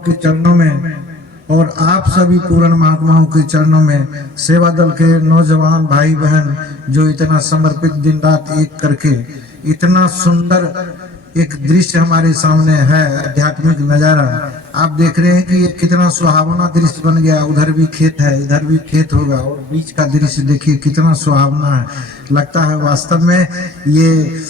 के चरणों में और आप सभी पूर्ण महात्माओं के चरणों में, सेवा दल के नौजवान भाई बहन जो इतना समर्पित दिन रात एक करके इतना सुंदर एक दृश्य हमारे सामने है, आध्यात्मिक नजारा आप देख रहे हैं कि ये कितना सुहावना दृश्य बन गया। उधर भी खेत है, इधर भी खेत होगा और बीच का दृश्य देखिए कितना सुहावना है। लगता है वास्तव में ये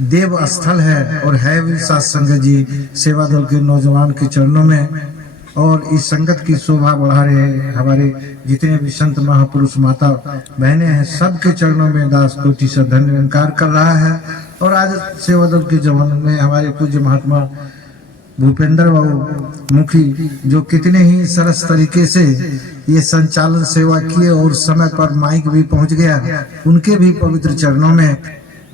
देव स्थल है और है भी साथ संगत जी सेवा दल के नौजवान के चरणों में। और इस संगत की शोभा बढ़ा रहे हैं हमारे जितने भी संत महापुरुष माता बहनें हैं, सबके चरणों में दास कोटि से धन्यवाद कर रहा है। और आज सेवा दल के जवान में हमारे पूज्य महात्मा भूपेंद्र बाबू मुखी जो कितने ही सरस तरीके से ये संचालन सेवा किए और समय पर माइक भी पहुंच गया, उनके भी पवित्र चरणों में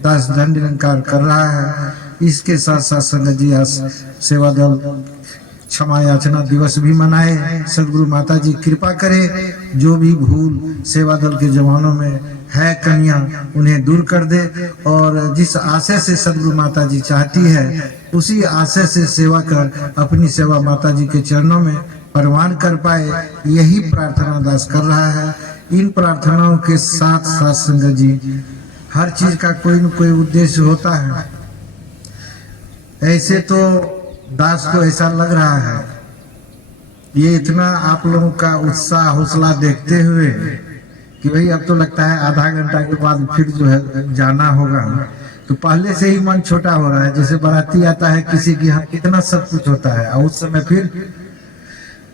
दास धन्यवाद कर रहा है। इसके साथ साथ संगत जी आज सेवा दल क्षमा याचना दिवस भी मनाए। सदगुरु माता जी कृपा करे, जो भी भूल सेवा दल के जवानों में है कमियां उन्हें दूर कर दे और जिस आशय से सदगुरु माता जी चाहती है उसी आशय से सेवा कर अपनी सेवा माता जी के चरणों में परवान कर पाए, यही प्रार्थना दास कर रहा है। इन प्रार्थनाओं के साथ साथ संगत जी हर चीज का कोई न कोई उद्देश्य होता है। ऐसे तो दास को ऐसा लग रहा है, ये इतना आप लोगों का उत्साह हौसला देखते हुए कि भाई अब तो लगता है आधा घंटा के बाद फिर जो है जाना होगा, तो पहले से ही मन छोटा हो रहा है। जैसे बाराती आता है किसी के यहाँ कितना सब कुछ होता है और उस समय फिर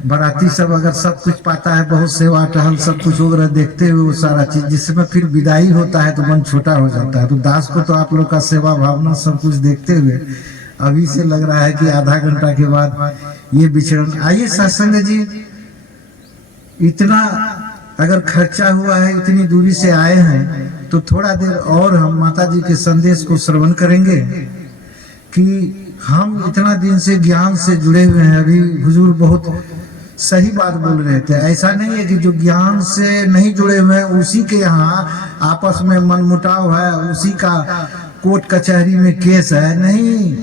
बाराती सब अगर सब कुछ पाता है, बहुत सेवा टहल सब कुछ वगैरह देखते हुए वो सारा चीज, जिसमें फिर विदाई होता है तो मन छोटा हो जाता है। तो दास को तो आप लोग का सेवा भावना सब कुछ देखते हुए अभी से लग रहा है कि आधा घंटा के बाद ये विचरण। आइए सत्संग जी, इतना अगर खर्चा हुआ है, इतनी दूरी से आए हैं, तो थोड़ा देर और हम माता जी के संदेश को श्रवण करेंगे कि हम इतना दिन से ज्ञान से जुड़े हुए हैं। अभी हुजूर बहुत सही बात बोल रहे थे, ऐसा नहीं है कि जो ज्ञान से नहीं जुड़े हुए हैं उसी के यहाँ आपस में मनमुटाव है, उसी का कोर्ट कचहरी में केस है। नहीं,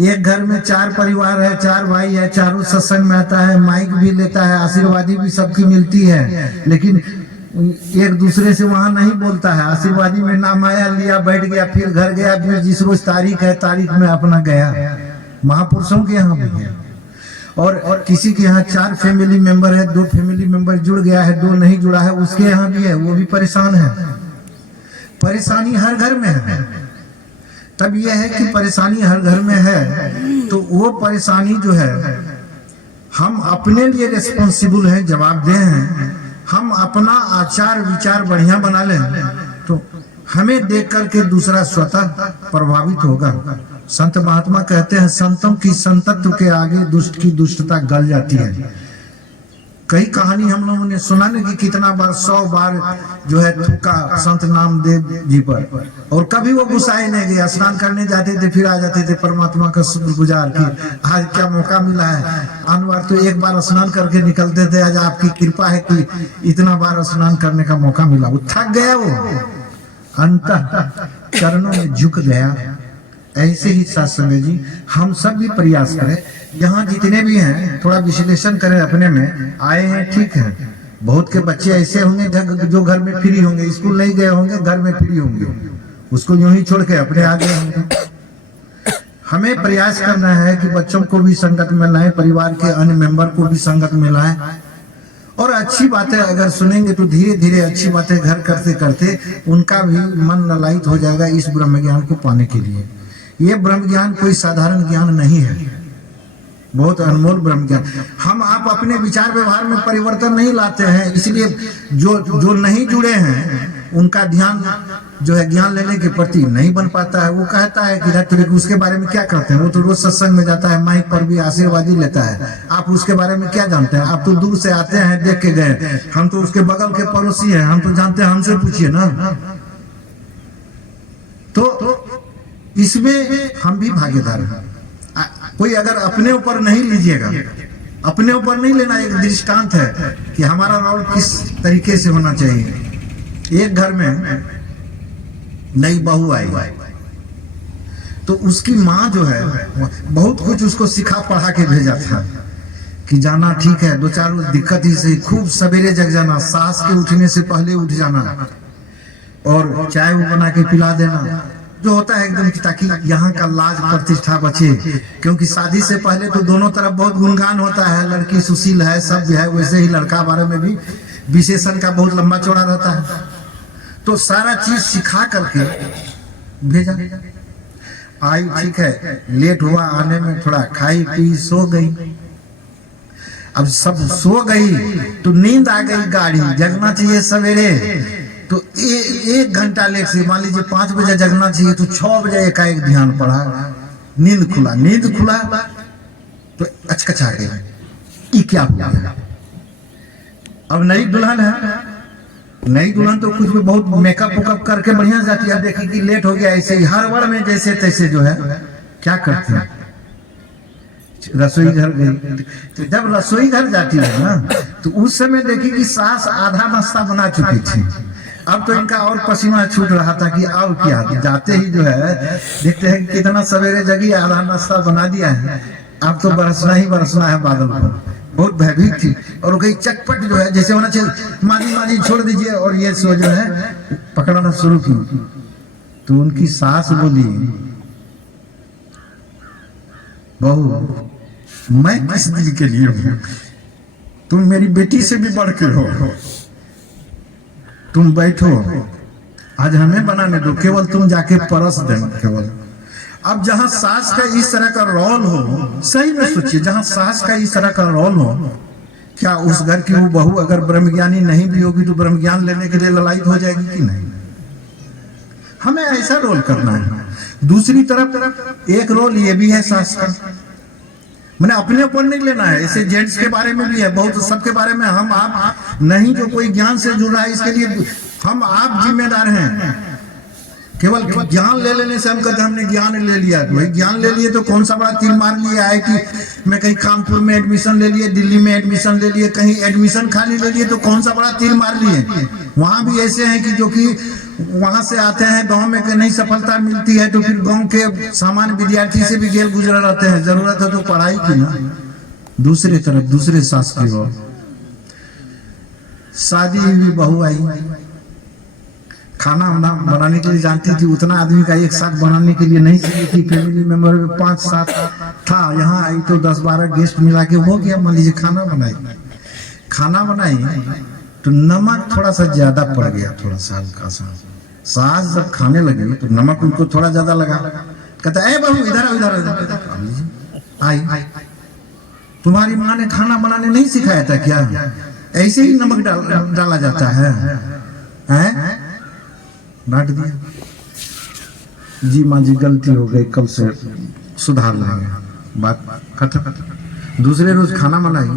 एक घर में चार परिवार है, चार भाई है, चारों सत्संग में आता है, माइक भी लेता है, आशीर्वादी भी सबकी मिलती है, लेकिन एक दूसरे से वहां नहीं बोलता है। आशीर्वादी में नाम आया, लिया, बैठ गया, फिर घर गया, फिर जिस रोज तारीख है तारीख में अपना गया। महापुरुषों के यहाँ भी है। और किसी के यहाँ 4 फैमिली मेंबर है, 2 फैमिली मेंबर जुड़ गया है, 2 नहीं जुड़ा है, उसके यहाँ भी है, वो भी परेशान है। परेशानी हर घर में है। तब यह है कि परेशानी हर घर में है, तो वो परेशानी जो है हम अपने लिए रिस्पॉन्सिबल हैं, जवाबदेह हैं। हम अपना आचार विचार बढ़िया बना लें तो हमें देख करके दूसरा स्वतः प्रभावित होगा। संत महात्मा कहते हैं संतों की संतत्व के आगे दुष्ट की दुष्टता गल जाती है। कई कहानी हम लोगों ने सुना नहीं कि कितना बार 100 बार जो है थूका संत नामदेव जी पर, और कभी वो गुस्साए नहीं गए। स्नान करने जाते थे, फिर आ जाते थे परमात्मा का शुक्रगुजार कि आज क्या मौका मिला है। आन बार तो एक बार स्नान करके निकलते थे, आज आपकी कृपा है कि इतना बार स्नान करने का मौका मिला। वो थक गया, वो अंत चरणों में झुक गया। ऐसे ही सत्संग जी हम सब भी प्रयास करें, यहाँ जितने भी हैं थोड़ा विश्लेषण करें अपने में। आए हैं ठीक है, बहुत के बच्चे ऐसे होंगे जो घर में फ्री होंगे, स्कूल नहीं गए होंगे, घर में फ्री होंगे, उसको यूं ही छोड़ के अपने आ गए होंगे। हमें प्रयास करना है कि बच्चों को भी संगत में लाएं, परिवार के अन्य मेंबर को भी संगत में लाएं, और अच्छी बातें अगर सुनेंगे तो धीरे धीरे अच्छी बातें घर करते करते उनका भी मन ललायित हो जाएगा इस ब्रह्म ज्ञान को पाने के लिए। ये ब्रह्म ज्ञान कोई साधारण ज्ञान नहीं है, बहुत अनमोल ब्रह्म ज्ञान। हम आप अपने विचार व्यवहार में परिवर्तन नहीं लाते हैं, इसलिए जो नहीं जुड़े हैं उनका ध्यान जो है ज्ञान लेने के प्रति नहीं बन पाता है। वो कहता है कि उसके बारे में क्या करते हैं, वो तो रोज सत्संग में जाता है, माइक पर भी आशीर्वादी लेता है, आप उसके बारे में क्या जानते हैं? आप तो दूर से आते हैं, देख के गए, हम तो उसके बगल के पड़ोसी हैं, हम तो जानते हैं, हमसे पूछिए ना। तो इसमें हम भी भागीदार हैं। कोई अगर अपने ऊपर नहीं लीजिएगा, अपने ऊपर नहीं लेना, एक दृष्टांत है कि हमारा रोल किस तरीके से होना चाहिए। एक घर में नई बहू आई, तो उसकी माँ जो है बहुत कुछ उसको सिखा पढ़ा के भेजा था कि जाना ठीक है, दो चार दिक्कत ही सही, खूब सवेरे जग जाना, सास के उठने से पहले उठ जाना और चाय वो बना के पिला देना, जो होता है एकदम, ताकि यहाँ का लाज प्रतिष्ठा बचे। क्योंकि शादी से पहले तो दोनों तरफ बहुत गुणगान होता है, लड़की सुशील है, सब है, वैसे ही लड़का बारे में भी विशेषण का बहुत लंबा चौड़ा रहता है। तो सारा चीज सिखा करके भेजा। आई ठीक है, लेट हुआ आने में, थोड़ा खाई पी सो गई। अब सब सो गई तो नींद आ गई, गाड़ी जगना चाहिए सवेरे, तो एक घंटा लेट से, मान लीजिए 5 बजे जगना चाहिए, तो 6 बजे एकाएक ध्यान पड़ा, नींद खुला तो अचकचा गई, ये क्या हुआ। अब नई दुल्हन है, नई दुल्हन तो कुछ भी बहुत मेकअप वेकअप करके बढ़िया जाती है, देखी कि लेट हो गया, ऐसे ही हर वर्ड में जैसे तैसे जो है क्या करते हैं, रसोई घर गई। तो जब रसोई घर जाती है ना, तो उस समय देखी कि सास आधा नाश्ता बना चुकी थी। अब तो इनका और पसीना छूट रहा था कि अब क्या, जाते ही जो है देखते हैं कितना सवेरे जगी, आधा नाश्ता बना दिया है, अब तो बरसना ही बरसना है बादल को। बहुत भयभीत थी और कहीं चटपट जो है जैसे होना चाहिए, माजी छोड़ दीजिए, और ये सो जो है पकड़ना शुरू की। तो उनकी सास बोली, बहू मैं किस दिल के लिए हूं, तुम मेरी बेटी से भी बढ़ के हो, तुम बैठो, आज हमें बनाने दो, केवल तुम जाके परस देना केवल। अब जहां सास का इस तरह का रोल हो, सही में सोचिए, जहां सास का इस तरह का रोल हो, क्या उस घर की वो बहू अगर ब्रह्मज्ञानी नहीं भी होगी तो ब्रह्मज्ञान लेने के लिए ललायत हो जाएगी कि नहीं। हमें ऐसा रोल करना है। दूसरी तरफ एक रोल ये भी है सास का, मैंने अपने ऊपर नहीं लेना है, ऐसे जेंट्स के बारे में भी है, बहुत सबके बारे में, हम आप नहीं, जो कोई ज्ञान से जुड़ रहा है इसके लिए हम आप जिम्मेदार हैं। केवल ज्ञान ले लेने से हम कहते हमने ज्ञान ले लिया, वही ज्ञान ले लिए तो कौन सा बड़ा तीर मार लिया है कि मैं कहीं कानपुर में एडमिशन ले लिए, दिल्ली में एडमिशन ले लिए, कहीं एडमिशन खाली ले लिए, तो कौन सा बड़ा तीर मार लिए। वहां भी ऐसे हैं कि जो कि वहां से आते हैं गांव में नहीं सफलता मिलती है, तो फिर गांव के सामान्य विद्यार्थी से भी गेल गुजरा रहते हैं, जरूरत है तो पढ़ाई की ना। दूसरी तरफ दूसरे शास्त्री हो, शादी हुई, बहू आई, खाना बनाने के लिए जानती थी, उतना आदमी का एक साथ बनाने के लिए नहीं चाहिए थी, फैमिली मेंबर में 5-7 था, यहाँ आई तो 10-12 गेस्ट मिला के हो गया। मान लीजिए खाना बनाई तो नमक थोड़ा सा ज्यादा पड़ गया, थोड़ा सा हल्का सा। सास जब खाने लगी तो नमक उनको थोड़ा ज्यादा लगा, कहता है बहू इधर आई, तुम्हारी माँ ने खाना बनाने नहीं सिखाया था क्या, ऐसे ही नमक डाला जाता है? डांट दिया, जी माँ जी गलती हो गई, कल से सुधार लेंगे, बात खत्म। दूसरे रोज खाना बनाई,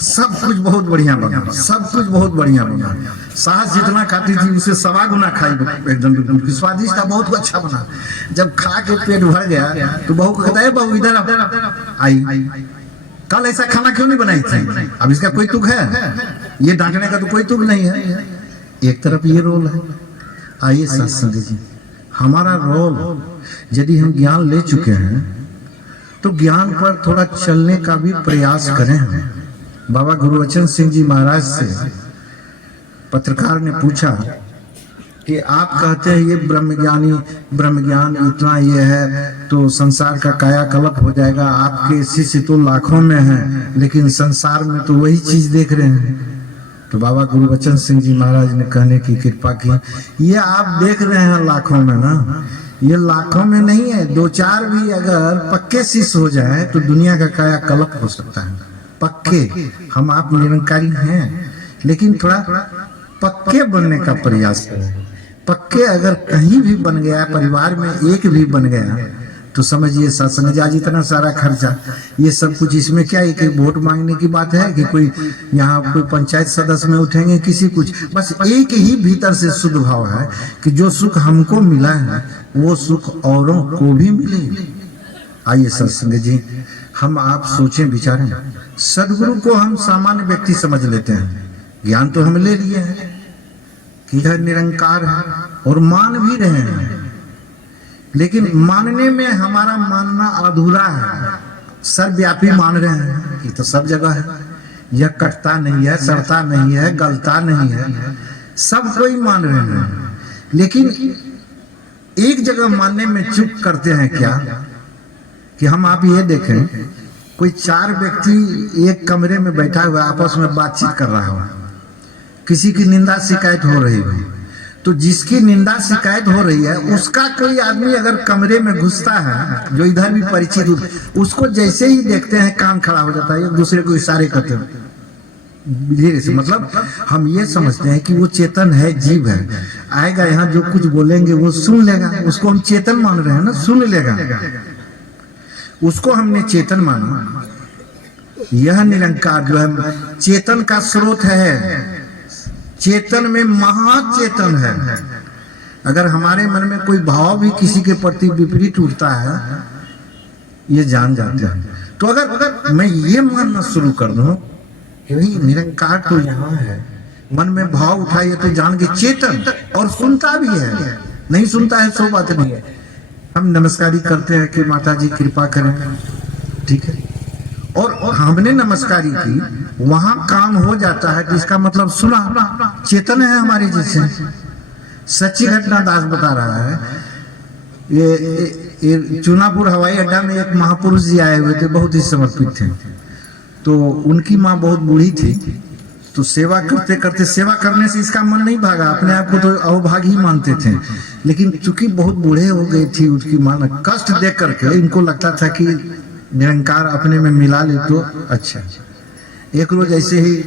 सब कुछ बहुत बढ़िया बना, सब कुछ बहुत बढ़िया बना। सास जितना खाती थी उससे 1.25 गुना खाई, एकदम स्वादिष्ट था, बहुत अच्छा बना। जब खा के पेट भर गया तो बहू को कहता है, बहू इधर आई, कल ऐसा खाना क्यों नहीं बनाई थी? अब इसका कोई तुक है? ये डांटने का तो कोई तुक नहीं है। एक तरफ ये रोल है। आइए सत्संग जी, हमारा रोल यदि हम ज्ञान ले चुके हैं तो ज्ञान पर थोड़ा चलने का भी प्रयास करें हम। बाबा गुरुवचन सिंह जी महाराज से पत्रकार ने पूछा कि आप कहते हैं ये ब्रह्मज्ञान इतना ये है तो संसार का कायाकल्प हो जाएगा, आपके शिष्य तो लाखों में हैं लेकिन संसार में तो वही चीज देख रहे हैं। तो बाबा गुरुवचन सिंह जी महाराज ने कहने की कृपा की, ये आप देख रहे हैं लाखों में ना, ये लाखों में नहीं है, 2-4 भी अगर पक्के शिष्य हो जाए तो दुनिया का कायाकल्प हो सकता है। पक्के, हम आप निरंकारी हैं लेकिन थोड़ा पक्के बनने का प्रयास करें। पक्के अगर कहीं भी बन गया, परिवार में एक भी बन गया तो समझिए सत्संग, आज इतना सारा खर्चा, ये सब कुछ इसमें क्या है कि वोट मांगने की बात है कि कोई यहाँ कोई पंचायत सदस्य में उठेंगे किसी कुछ, बस एक ही भीतर से शुद्ध भाव है कि जो सुख हमको मिला है वो सुख औरों को भी मिले। आइए सत्संग जी, हम आप सोचें विचारें। सदगुरु को हम सामान्य व्यक्ति समझ लेते हैं, ज्ञान तो हम ले लिए हैं कि यह निरंकार है और मान भी रहे हैं, लेकिन मानने में हमारा मानना अधूरा है। सर्वव्यापी मान रहे हैं ये तो सब जगह है, यह कटता नहीं है, सड़ता नहीं है, गलता नहीं है, सब कोई मान रहे हैं। लेकिन एक जगह मानने में चूक करते हैं क्या कि हम आप ये देखें, कोई चार व्यक्ति एक कमरे में बैठा हुआ आपस में बातचीत कर रहा हो, किसी की निंदा शिकायत हो रही हो, तो जिसकी निंदा शिकायत हो रही है उसका कोई आदमी अगर कमरे में घुसता है जो इधर भी परिचित, उसको जैसे ही देखते हैं कान खड़ा हो जाता है, एक दूसरे को इशारे करते हैं धीरे से। मतलब हम ये समझते हैं कि वो चेतन है, जीव है, आएगा यहाँ जो कुछ बोलेंगे वो सुन लेगा, उसको हम चेतन मान रहे हैं ना, सुन लेगा, उसको हमने चेतन माना। यह निरंकार जो है चेतन का स्रोत है, चेतन में महाचेतन है। अगर हमारे मन में कोई भाव भी किसी के प्रति विपरीत उठता है, ये जान जाते हैं। तो अगर मैं ये मानना शुरू कर दूं कि भाई निरंकार तो यहाँ है, मन में भाव उठाइए तो जान के चेतन, और सुनता भी है, नहीं सुनता है सो बात नहीं है। हम नमस्कारी करते हैं कि माता जी कृपा करें, ठीक है, और हमने नमस्कारी की, वहां काम हो जाता है, जिसका मतलब सुना, चेतन है हमारे जैसे। सच्ची घटना दास बता रहा है, ये चुनापुर हवाई अड्डा में एक महापुरुष जी आए हुए थे, बहुत ही समर्पित थे। तो उनकी माँ बहुत बूढ़ी थी, तो सेवा करते करते, सेवा करने से इसका मन नहीं भागा, अपने आप को तो अवभागी मानते थे, लेकिन चूंकि बहुत बूढ़े हो गई थी उनकी माँ, कष्ट देख करके इनको लगता था कि निरंकार अपने में मिला ले तो अच्छा। एक रोज ऐसे ही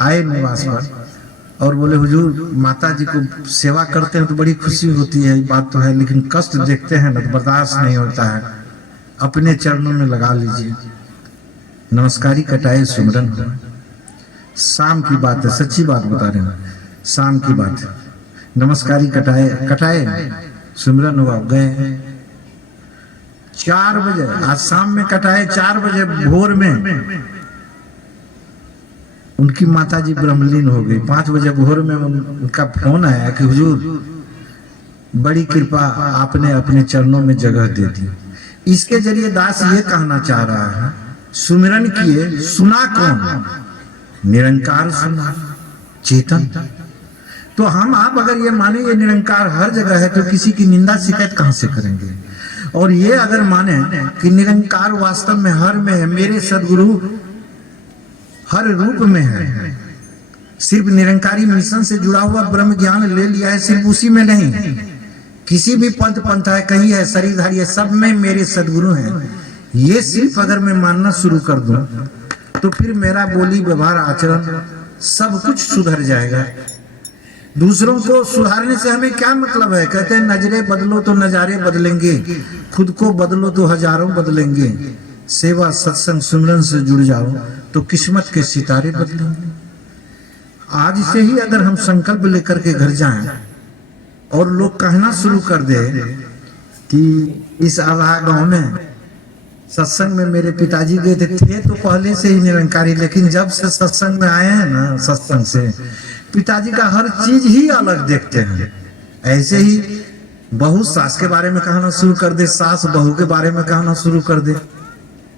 आए निवास पर और बोले हुजूर माता जी को सेवा करते हैं तो बड़ी खुशी होती है, बात तो है, लेकिन कष्ट देखते हैं ना तो बर्दाश्त नहीं होता है, अपने चरणों में लगा लीजिए। नमस्कारी कटाए सुमरन हो। शाम की बात है, सच्ची बात बता रहे हैं, शाम की बात है, नमस्कारी कटाए सुमरन हुआ, गए 4 बजे, आज शाम में कटाए 4 बजे भोर में उनकी माता जी ब्रह्मलीन हो गई। 5 बजे भोर में उनका फोन आया कि हुजूर बड़ी कृपा, आपने अपने चरणों में जगह दे दी। इसके जरिए दास ये कहना चाह रहा है, सुमिरन किए, सुना कौन? निरंकार सुना, चेतन। तो हम आप अगर ये माने ये निरंकार हर जगह है, तो किसी की निंदा शिकायत कहां से करेंगे? और ये अगर माने कि निरंकार वास्तव में हर में है, मेरे सदगुरु हर रूप में है, सिर्फ निरंकारी मिशन से जुड़ा हुआ ब्रह्म ज्ञान ले लिया है, सिर्फ उसी में नहीं, किसी भी पंथ पंथ है, कहीं है, शरीरधारी है, सब में मेरे सदगुरु हैं। ये सिर्फ अगर मैं मानना शुरू कर दूं तो फिर मेरा बोली व्यवहार आचरण सब कुछ सुधर जाएगा। दूसरों को सुधारने से हमें क्या मतलब है? कहते हैं नजरें बदलो तो नजारे बदलेंगे, खुद को बदलो तो हजारों बदलेंगे, सेवा सत्संग सुमिरन से जुड़ जाओ तो किस्मत के सितारे बदलेंगे। आज से ही अगर हम संकल्प लेकर के घर जाएं और लोग कहना शुरू कर दे कि इस आल्हा गांव में सत्संग में मेरे पिताजी गए थे तो पहले से ही निरंकारी, लेकिन जब से सत्संग में आए हैं ना, सत्संग से पिताजी का हर चीज ही अलग देखते हैं। ऐसे ही बहू सास के बारे में कहना शुरू कर दे, सास बहू के बारे में कहना शुरू कर दे,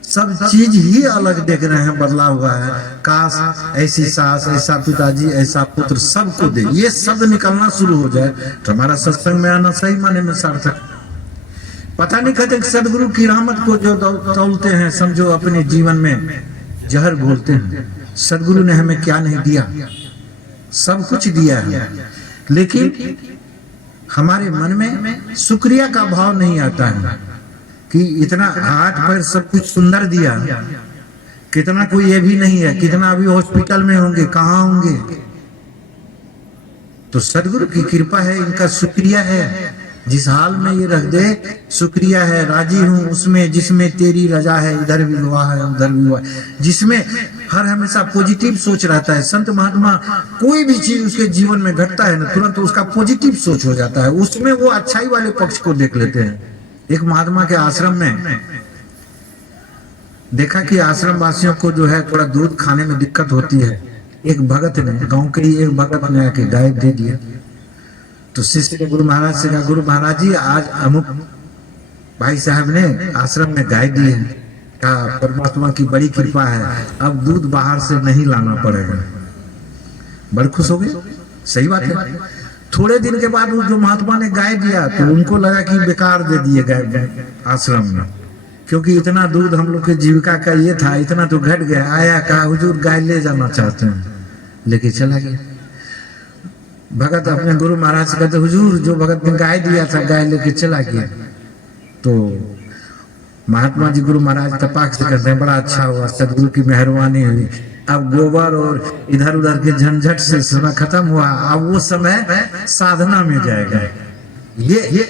सब चीज ही अलग देख रहे हैं, बदला हुआ है। काश ऐसी सास, ऐसा पिताजी, ऐसा पुत्र सबको दे, ये शब्द निकलना शुरू हो जाए तो हमारा सत्संग में आना सही माने में सार्थक। पता नहीं कहते सदगुरु की रहमत को जो तौलते हैं, समझो अपने जीवन में जहर घोलते हैं। सदगुरु ने हमें क्या नहीं दिया, सब कुछ दिया है, लेकिन हमारे मन में शुक्रिया का भाव नहीं आता है कि इतना हाथ पैर सब कुछ सुंदर दिया, कितना कोई ये भी नहीं है, कितना अभी हॉस्पिटल में होंगे, कहाँ होंगे। तो सदगुरु की कृपा है, इनका शुक्रिया है, जिस हाल में ये रख दे शुक्रिया है, राजी हूं उसमें जिसमें तेरी रजा है, इधर भी हुआ है उधर भी हुआ है, जिसमें हर हमेशा पॉजिटिव सोच रहता है। संत महात्मा कोई भी चीज उसके जीवन में घटता है ना, तुरंत उसका पॉजिटिव सोच हो जाता है, उसमें वो अच्छाई वाले पक्ष को देख लेते हैं। एक महात्मा के आश्रम में देखा कि आश्रम वासियों को जो है थोड़ा दूध खाने में दिक्कत होती है। एक भगत ने, गांव के ही एक भगत ने आके गाय दे दिया। तो शिष्य ने गुरु महाराज से कहा, गुरु महाराज जी आज अमुक भाई साहब ने आश्रम में गाय दी है, परमात्मा की बड़ी कृपा है, अब दूध बाहर से नहीं लाना पड़ेगा। बड़े खुश हो गए। सही बात है। थोड़े दिन के बाद वो जो महात्मा ने गाय दिया तो उनको लगा कि बेकार दे दिए गाय आश्रम में, क्योंकि इतना दूध हम लोग के जीविका का ये था, इतना तो घट गया। आया कहा हुजूर गाय ले जाना चाहते हैं, लेके चला गया। भगत अपने गुरु महाराज से कहते हुजूर जो भगत ने गाय दिया था गाय लेके चला गया। तो महात्मा जी गुरु महाराज तपाक से कहते हैं बड़ा अच्छा हुआ, सदगुरु की मेहरबानी हुई। अब गोबर और इधर उधर के झंझट से समय खत्म हुआ, अब वो समय साधना में जाएगा। ये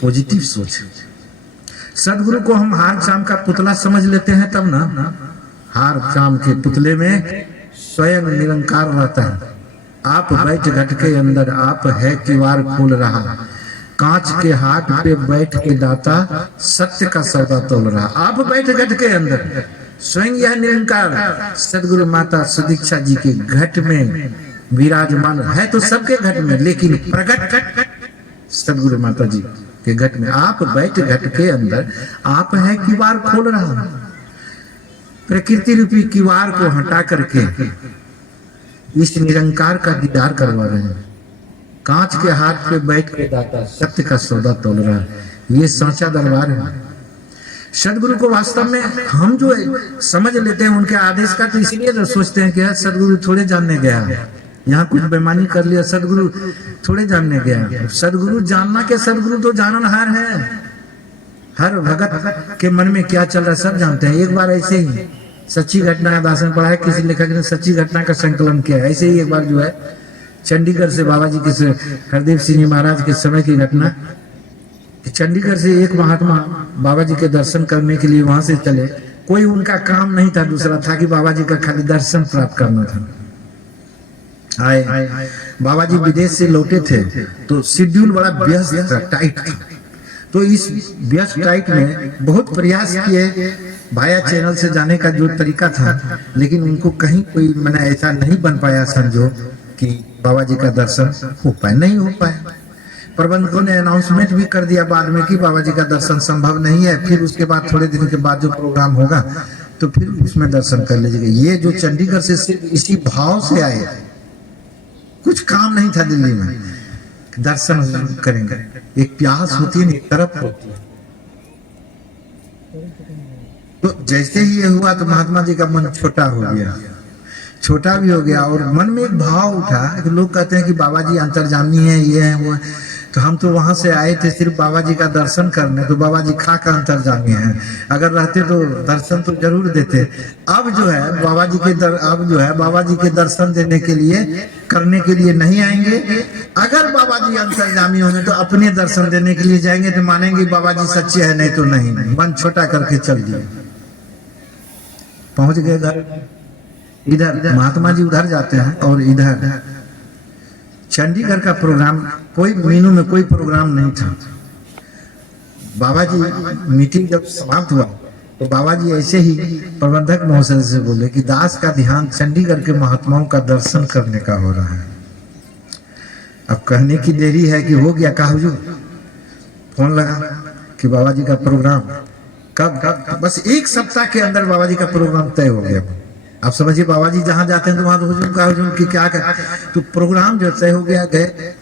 पॉजिटिव सोच है। सदगुरु को हम हार चाम का पुतला समझ लेते हैं तब ना, हार चाम के पुतले में स्वयं निरंकार रहता है। आप बैठ घट के अंदर, आप है किवार खोल रहा, कांच के हाथ पे बैठ के दाता सत्य का सौदा तोल रहा। आप बैठ घट के अंदर, स्वयं यह निरंकार सदगुरु माता सुदीक्षा जी के घट में विराजमान है। तो सबके घट में, लेकिन प्रकट सदगुरु माता जी के घट में। आप बैठ घट के अंदर, आप है किवार खोल रहा, प्रकृति रूपी किवार को हटा करके इस निरंकार का दीदार करवा रहे हैं। कांच के हाथ पे बैठ के दाता सत्य का सौदा तोल रहा है। ये सांचा दरबार है। सदगुरु को वास्तव में हम जो समझ लेते हैं उनके आदेश का, तो इसलिए तो सोचते हैं कि सदगुरु थोड़े जानने गया, यहाँ कुछ बेईमानी कर लिया, सदगुरु थोड़े जानने गया। सदगुरु जानना के सदगुरु तो जाननहार है। हर भगत के मन में क्या चल रहा है सब जानते हैं। एक बार ऐसे ही सच्ची घटना का दासन पढ़ा है, किसी लेखक ने सच्ची घटना का संकलन किया है। ऐसे ही एक बार जो है चंडीगढ़ से बाबा जी के हरदेव सिंह जी महाराज के समय की घटना, चंडीगढ़ से एक महात्मा बाबा जी के दर्शन करने के लिए वहां से चले। कोई उनका काम नहीं था, दूसरा था कि बाबा जी का खाली दर्शन प्राप्त करना था। आए बाबा जी विदेश से लौटे थे, तो शेड्यूल बड़ा व्यस्त था, टाइट था। तो इस व्यस्त टाइट में बहुत प्रयास किए भाया चैनल से जाने का जो तरीका था, लेकिन उनको कहीं कोई मैंने ऐसा नहीं बन पाया संजोग कि बाबा जी का दर्शन हो पाए, नहीं हो पाया। प्रबंधकों ने अनाउंसमेंट भी कर दिया बाद में कि बाबा जी का दर्शन संभव नहीं है। फिर उसके बाद थोड़े दिन के बाद जो प्रोग्राम होगा तो फिर उसमें दर्शन कर लीजिएगा। ये जो चंडीगढ़ से सिर्फ इसी भाव से आए, कुछ काम नहीं था दिल्ली में, दर्शन करेंगे। एक प्यास होती है, एक तरफ होती है। तो जैसे ही ये हुआ तो महात्मा जी का मन छोटा हो गया, छोटा भी हो गया, और मन में एक भाव उठा कि लोग कहते हैं कि बाबा जी अंतर्जामी है, ये है वो है। तो हम तो वहां से आए थे सिर्फ बाबा जी का दर्शन करने, तो बाबा जी खा का अंतर्जामी है, अगर रहते तो दर्शन तो जरूर देते। अब जो है बाबा जी के अब जो है बाबा जी के दर्शन देने के लिए, करने के लिए नहीं आएंगे। अगर बाबा जी अंतर्जामी होंगे तो अपने दर्शन देने के लिए जाएंगे, तो मानेंगे बाबा जी सच्चे है, नहीं तो नहीं। मन छोटा करके चल दिए, पहुंच गए घर। इधर महात्मा जी उधर जाते हैं और इधर चंडीगढ़ का प्रोग्राम, कोई मीनू में कोई प्रोग्राम नहीं था। बाबा जी मीटिंग जब समाप्त हुआ तो बाबा जी ऐसे ही प्रबंधक महोदय से बोले कि दास का ध्यान चंडीगढ़ के महात्माओं का दर्शन करने का हो रहा है। अब कहने की देरी है कि हो गया। कहा हुजूर, फोन लगा कि बाबा जी का प्रोग्राम कब? बस एक सप्ताह के अंदर बाबा जी का प्रोग्राम तय हो गया। आप समझिए बाबा जी जहां जाते हैं तो वहां तो हुजूर का हुजूर की क्या कर, तो प्रोग्राम जो तय हो गया, गए।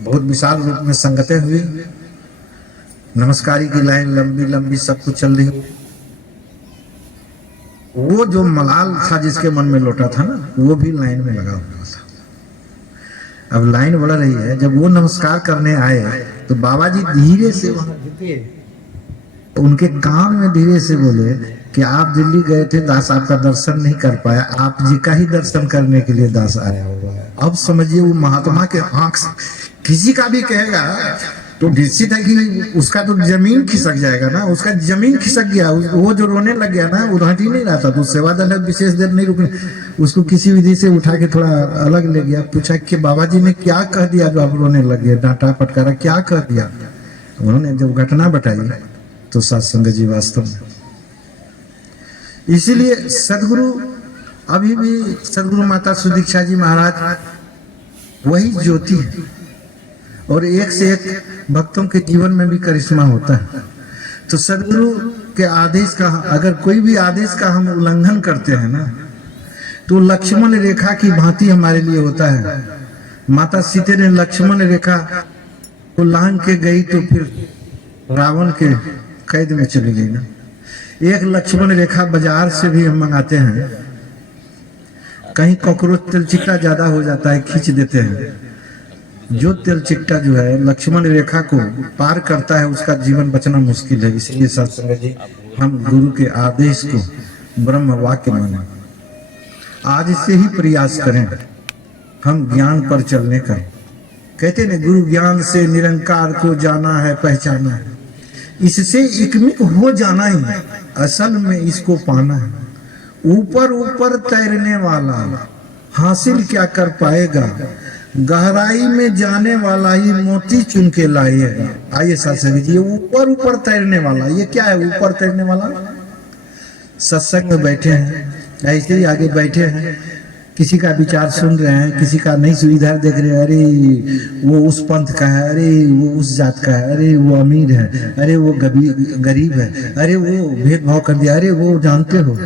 बहुत विशाल रूप में संगतें हुई, नमस्कारी की लाइन लंबी लंबी सब कुछ चल रही। वो जो मलाल था जिसके मन में लौटा था ना, वो भी लाइन में लगा हुआ था। अब लाइन बढ़ रही है, जब वो नमस्कार करने आए तो बाबा जी धीरे से वहां झुके, उनके कान में धीरे से बोले कि आप दिल्ली गए थे, दास आपका दर्शन नहीं कर पाया, आप जी का ही दर्शन करने के लिए दास आया हुआ है। अब समझिए वो महात्मा के आंख से किसी का भी कहेगा तो निश्चित है कि उसका तो जमीन खिसक जाएगा ना, उसका जमीन खिसक गया। वो जो रोने लग गया ना, वो हट ही नहीं रहा था। तो सेवा दल विशेष देर नहीं रुकने, उसको किसी विधि से उठा के थोड़ा अलग ले गया। पूछा कि बाबा जी ने क्या कह दिया जो आप रोने लग गए, डांटा फटकारा क्या कह दिया? उन्होंने जब घटना बताई तो सत्संग जी वास्तव में, इसीलिए सदगुरु अभी भी सदगुरु माता सुदीक्षा जी महाराज वही ज्योति है, और एक से एक भक्तों के जीवन में भी करिश्मा होता है। तो सदगुरु के आदेश का, अगर कोई भी आदेश का हम उल्लंघन करते हैं ना, तो लक्ष्मण रेखा की भांति हमारे लिए होता है। माता सीता ने लक्ष्मण रेखा को लांघ के गई तो फिर रावण के कैद में चली गई ना। एक लक्ष्मण रेखा बाजार से भी हम मंगाते हैं, कहीं कॉकरोच तिलचिट्टा ज्यादा हो जाता है, खींच देते हैं। जो तिलचिट्टा जो है लक्ष्मण रेखा को पार करता है, उसका जीवन बचना मुश्किल है। इसलिए सत्संग जी, हम गुरु के आदेश को ब्रह्म वाक्य माने, आज से ही प्रयास करें हम ज्ञान पर चलने का। कहते ने गुरु ज्ञान से निरंकार को जाना है, पहचाना है, इससे एकमिक हो जाना ही, असल में इसको पाना है। ऊपर ऊपर तैरने वाला हासिल क्या कर पाएगा, गहराई में जाने वाला ही मोती चुन के लाएगा। आइए सत्संग जी, ऊपर ऊपर तैरने वाला ये क्या है? ऊपर तैरने वाला सत्संग में बैठे हैं, ऐसे ही आगे बैठे हैं, किसी का विचार सुन रहे हैं, किसी का नहीं सुविधा देख रहे हैं, अरे वो उस पंथ का है, अरे वो उस जात का है, अरे वो अमीर है, अरे वो गरीब है, अरे वो भेदभाव कर दिया, अरे वो जानते हो।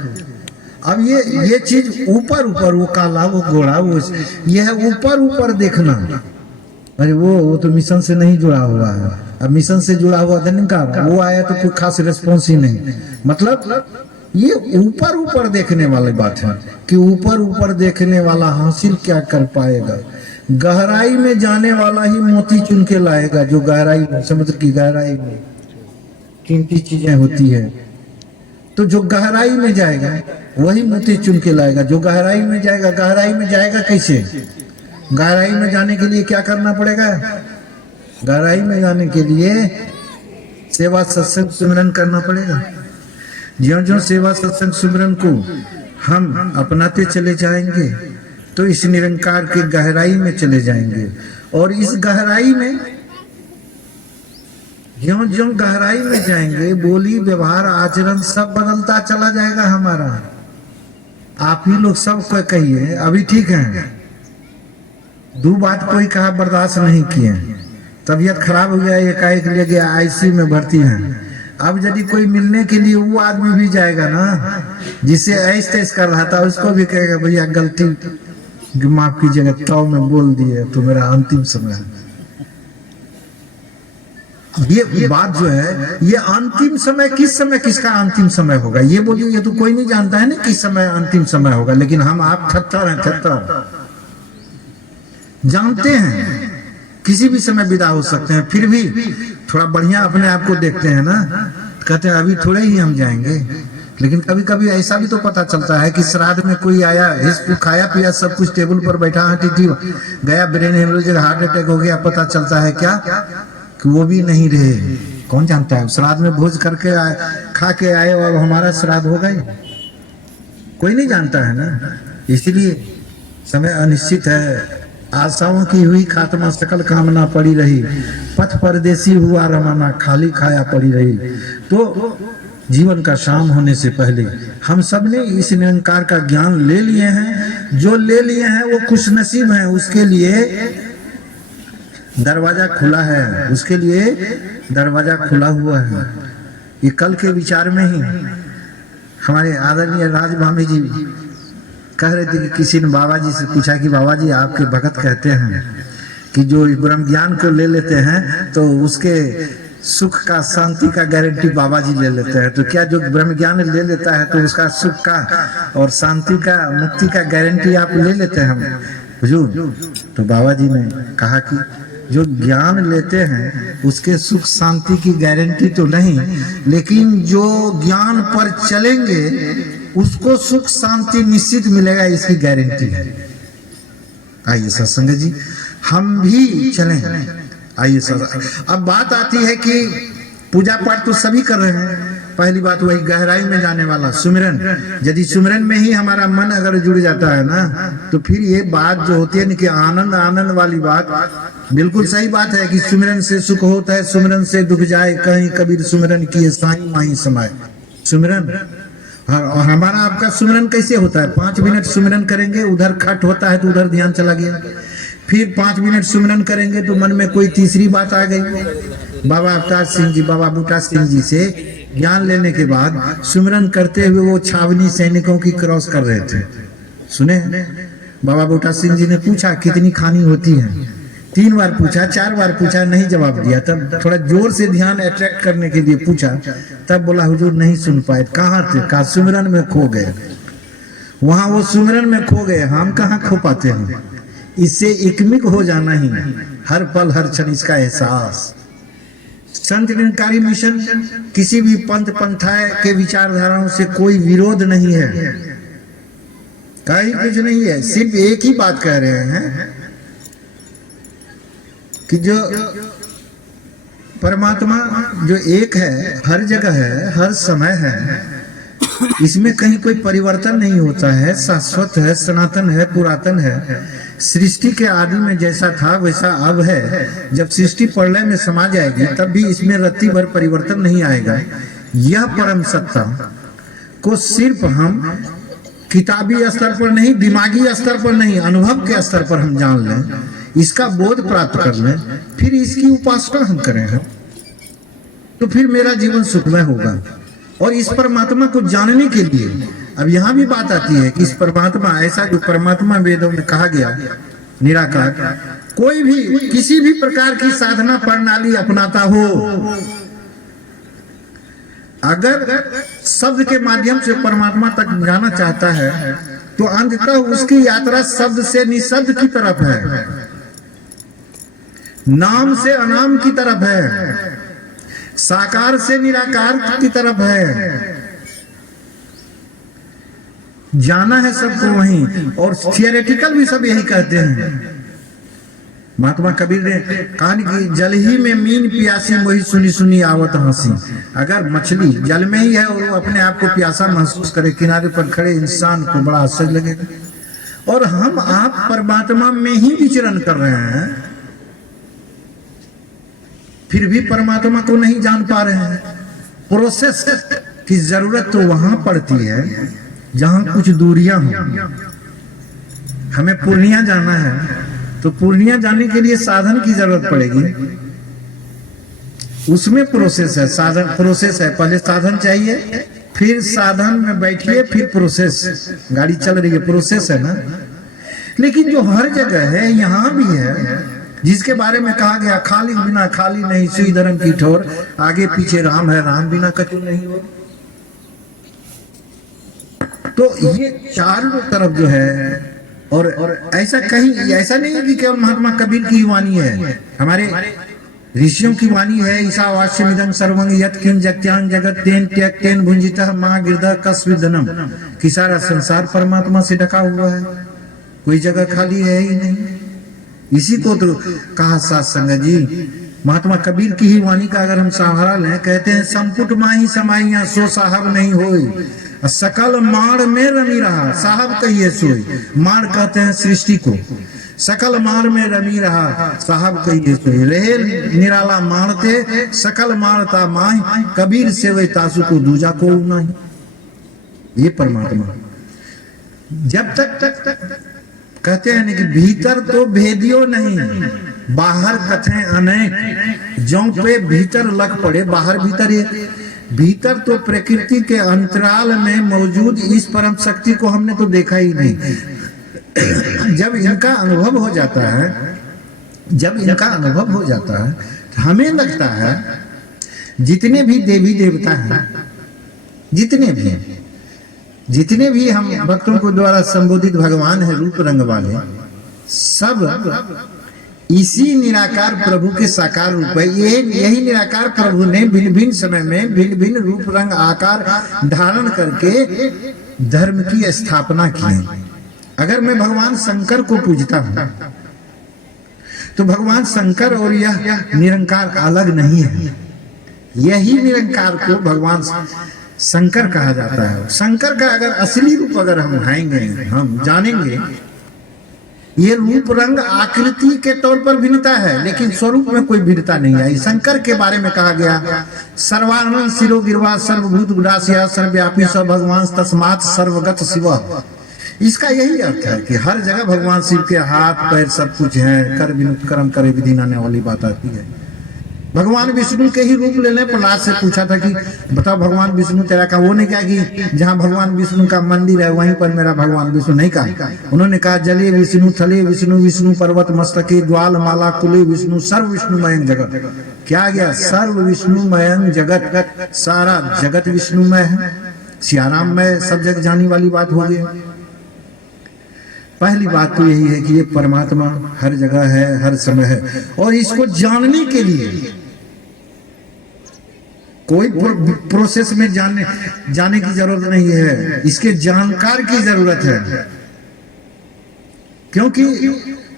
अब ये चीज ऊपर ऊपर, वो काला वो गोरा वो, ये है ऊपर ऊपर देखना। अरे वो तो मिशन से नहीं जुड़ा हुआ है, अब मिशन से जुड़ा हुआ धनकार वो आया तो कोई खास रिस्पॉन्स ही नहीं। मतलब ये ऊपर ऊपर देखने वाली बात है कि ऊपर ऊपर देखने वाला हासिल क्या कर पाएगा, गहराई में जाने वाला ही मोती चुन के लाएगा। जो गहराई में, समुद्र की गहराई में कीमती चीजें होती है, तो जो गहराई में जाएगा वही मोती चुन के लाएगा। जो गहराई में जाएगा, गहराई में जाएगा कैसे? गहराई में जाने के लिए क्या करना पड़ेगा? गहराई में जाने के लिए सेवा सत्संग सुमिरन करना पड़ेगा। ज्यों ज्यों सेवा सत्संग सुमिरन को हम अपनाते चले जाएंगे तो इस निरंकार के गहराई में चले जाएंगे, और इस गहराई में ज्यों ज्यों गहराई में जाएंगे, बोली व्यवहार आचरण सब बदलता चला जाएगा हमारा। आप ही लोग सब को कहिए, अभी ठीक है, दो बात कोई कहा बर्दाश्त नहीं किए, तबीयत खराब हो गया, एकाएक ले गया आईसीयू में भर्ती है। अब यदि कोई मिलने के लिए वो आदमी भी जाएगा ना, जिसे ऐस तैस कर रहा था, उसको भी कहेगा भैया गलती माफ कीजिएगा, तो मैं बोल दिए तो मेरा अंतिम समय है। ये बात जो है, ये अंतिम समय किस समय, किसका अंतिम समय होगा ये बोलिए, ये तो कोई नहीं जानता है ना किस समय अंतिम समय होगा। लेकिन हम आप थत्तर हैं, थत्तर जानते हैं किसी भी समय विदा हो सकते हैं, फिर भी थोड़ा बढ़िया अपने आप को देखते हैं ना, कहते हैं अभी थोड़े ही हम जाएंगे। लेकिन कभी कभी ऐसा भी तो पता चलता है कि श्राद्ध में कोई आया, इसको खाया पिया सब कुछ टेबल पर बैठा, हाँ टीटी गया, ब्रेन हेमरेज, हार्ट अटैक हो गया, पता चलता है क्या कि वो भी नहीं रहे। कौन जानता है? श्राद्ध में भोज करके खा के आए और हमारा श्राद्ध हो गए, कोई नहीं जानता है ना। इसलिए समय अनिश्चित है, आशाओं की हुई खात्मा, सकल कामना पड़ी रही, पथ परदेसी हुआ रवाना, खाली खाया पड़ी रही। तो जीवन का शाम होने से पहले हम सब ने इस निरंकार का ज्ञान ले लिए हैं। जो ले लिए हैं वो खुश नसीब हैं, उसके लिए दरवाजा खुला है, उसके लिए दरवाजा खुला हुआ है। ये कल के विचार में ही हमारे आदरणीय राजभामी जी कह रहे थे कि किसी ने बाबा जी से पूछा कि बाबा जी आपके भगत कहते हैं कि जो ब्रह्म ज्ञान को ले लेते हैं तो उसके सुख का, शांति का गारंटी बाबा जी ले लेते हैं, तो क्या जो ब्रह्म ज्ञान ले लेता है तो उसका सुख का और शांति का, मुक्ति का गारंटी आप ले लेते हैं हुजूर? तो बाबा जी ने कहा कि जो ज्ञान लेते हैं उसके सुख शांति की गारंटी तो नहीं, लेकिन जो ज्ञान पर चलेंगे उसको सुख शांति निश्चित मिलेगा, इसकी गारंटी है। आइए सत्संग जी, हम भी चलें। आइए सत्संग। अब बात आती है कि पूजा पाठ तो सभी कर रहे हैं, पहली बात वही गहराई में जाने वाला सुमिरन। यदि सुमिरन में ही हमारा मन अगर जुड़ जाता है ना, तो फिर ये बात जो होती है ना कि आनंद आनंद वाली बात, बिल्कुल सही बात है कि सुमिरन से सुख होता है, सुमिरन से दुख जाए, कहीं कबीर सुमिरन किए साईं माही समाए। सुमिरन, और हमारा आपका सुमिरन कैसे होता है? 5 मिनट सुमिरन करेंगे, उधर खट होता है तो उधर ध्यान चला गया, फिर 5 मिनट सुमिरन करेंगे तो मन में कोई तीसरी बात आ गई, बाबा अवतार सिंह जी, बाबा बूटा सिंह जी से ज्ञान लेने के बाद सुमिरन करते हुए वो छावनी सैनिकों की क्रॉस कर रहे थे। सुने, बाबा बूटा सिंह जी ने पूछा कितनी खानी होती है, 3 बार पूछा, 4 बार पूछा, नहीं जवाब दिया। तब थोड़ा जोर से ध्यान अट्रैक्ट करने के लिए पूछा, तब बोला हुजूर नहीं सुन पाए। कहाँ थे? कहा सुमिरन में खो गए। वहां वो सुमिरन में खो गए, हम कहाँ खो पाते हैं। इससे इकमिक हो जाना ही, हर पल हर क्षण इसका एहसास। संत निरंकारी मिशन किसी भी पंथ पंथाए के विचारधाराओं से कोई विरोध नहीं है, कहीं कुछ नहीं है। सिर्फ एक ही बात कह रहे हैं कि जो परमात्मा जो एक है, हर जगह है, हर समय है, इसमें कहीं कोई परिवर्तन नहीं होता है, शाश्वत है, सनातन है, पुरातन है। सृष्टि के आदि में जैसा था वैसा अब है। जब सृष्टि प्रलय में समा जाएगी तब भी इसमें रत्ती भर परिवर्तन नहीं आएगा। यह परम सत्ता को सिर्फ हम किताबी स्तर पर नहीं, दिमागी स्तर पर नहीं, अनुभव के स्तर पर हम जान लें, इसका बोध प्राप्त कर लें, फिर इसकी उपासना हम करें, तो फिर मेरा जीवन सुखमय होगा। और इस परमात्मा को जानने के लिए अब यहाँ भी बात आती है कि इस परमात्मा, ऐसा जो परमात्मा वेदों में कहा गया निराकार, कोई भी किसी भी प्रकार की साधना प्रणाली अपनाता हो, अगर शब्द के माध्यम से परमात्मा तक जाना चाहता है तो अंततः उसकी यात्रा शब्द से निशब्द की तरफ है, नाम से अनाम की तरफ है, साकार से निराकार की तरफ है। जाना है सबको वहीं, और थियोरेटिकल भी सब यही कहते हैं। महात्मा कबीर ने कहा कि जल ही में मीन प्यासी वही सुनी सुनी आवत हंसी। अगर मछली जल में ही है और वो अपने आप को प्यासा महसूस करे, किनारे पर खड़े इंसान को बड़ा आश्चर्य लगेगा। और हम आप परमात्मा में ही विचरण कर रहे हैं, फिर भी परमात्मा को नहीं जान पा रहे हैं। प्रोसेस की जरूरत तो वहां पड़ती है जहां कुछ दूरियां हो। हमें पूर्णिया जाना है तो पूर्णिया जाने के लिए साधन की जरूरत पड़ेगी, उसमें प्रोसेस है, साधन प्रोसेस है। पहले साधन चाहिए, फिर साधन में बैठिए, फिर प्रोसेस, गाड़ी चल रही है, प्रोसेस है ना। लेकिन जो हर जगह है यहाँ भी है, जिसके बारे में कहा गया खाली बिना खाली नहीं, सुई धर्म की ठोर, आगे पीछे राम है, राम बिना कछु नहीं हो। तो ये चारों तरफ जो है, और ऐसा कहीं, ऐसा नहीं है कि केवल महात्मा कबीर की वाणी है, हमारे ऋषियों की वाणी है। ईशावास्य मिदं सर्वं यत् किं जगत्यां जगत तेन त्यक तेन भुंजितः मा गिरधः कस्विदनम, कि सारा संसार परमात्मा से ढका हुआ है, कोई जगह खाली है ही नहीं। इसी को तो कहा साथ संगत जी, महात्मा कबीर की ही वाणी का अगर हम सहारा लें, कहते हैं संपुट माही समाइया सो साहब नहीं होई, सकल माड़ में रमी रहा, साहब कहिए सोई। माड़ कहते हैं सृष्टि को, सकल माड़ में रमी रहा, साहब कहिए सोई। रहे निराला मारते सकल मारता माही, कबीर से वे तासु को दूजा को नहीं। ये परमात्मा जब तक कहते हैं कि भीतर तो भेदियो नहीं, बाहर कथें अनेक, जो पे भीतर लग पड़े, बाहर भीतर एक। भीतर तो प्रकृति के अंतराल में मौजूद इस परम शक्ति को हमने तो देखा ही नहीं। जब इनका अनुभव हो जाता है, जब इनका अनुभव हो जाता है, हमें लगता है जितने भी देवी देवता हैं, जितने भी हम भक्तों को द्वारा संबोधित भगवान है रूप रंग वाले, सब इसी निराकार प्रभु के साकार रूप है। यही निराकार प्रभु ने भिन्न भिन्न समय में भिन्न भिन्न रूप रंग आकार धारण करके धर्म की स्थापना की है। अगर मैं भगवान शंकर को पूजता हूं तो भगवान शंकर और यह निरंकार अलग नहीं है। यही निरंकार को भगवान शंकर कहा जाता है। शंकर का अगर असली रूप अगर हम उठाएंगे, हम जानेंगे, ये रूप रंग आकृति के तौर पर भिन्नता है, लेकिन स्वरूप में कोई भिन्नता नहीं आई। शंकर के बारे में कहा गया सर्वानंद शिरो गिरवा सर्वभूत गुडासिया सर्वव्यापी सब भगवान तस्मात् सर्वगत शिव। इसका यही अर्थ है कि हर जगह भगवान शिव के हाथ पैर सब कुछ है, कर विनुत कर्म करे विधि नाने वाली बात आती है। भगवान विष्णु के ही रूप लेने प्रहलाद से पूछा था कि बताओ भगवान विष्णु तेरा का, वो नहीं कहा कि जहाँ भगवान विष्णु का मंदिर है वहीं पर मेरा भगवान विष्णु, नहीं कहा। उन्होंने कहा जले विष्णु, थले विष्णु, विष्णु पर्वत मस्तके, ज्वाल माला कुले विष्णु, सर्व विष्णुमय जगत। क्या गया? सर्व विष्णुमय जगत, सारा जगत विष्णुमय है, सियाराम में सब जग जाने वाली बात हो गई। पहली बात तो यही है कि ये परमात्मा हर जगह है, हर समय है, और इसको जानने के लिए कोई प्रोसेस में जाने की जरूरत नहीं है, इसके जानकार की जरूरत है। क्योंकि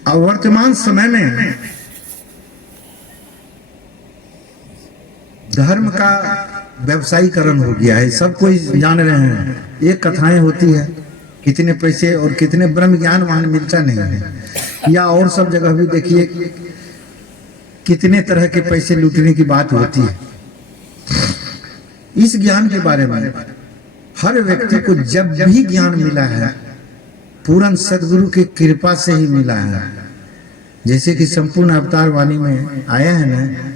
वर्तमान समय में धर्म का व्यवसायीकरण हो गया है, सब कोई जान रहे हैं। एक कथाएं होती है, कितने पैसे और कितने ब्रह्म ज्ञान वहां मिलता नहीं है, या और सब जगह भी देखिए कितने तरह के पैसे लूटने की बात होती है। इस ज्ञान के बारे में हर व्यक्ति को जब भी ज्ञान मिला है पूर्ण सदगुरु की कृपा से ही मिला है। जैसे कि संपूर्ण अवतार वाणी में आया है ना,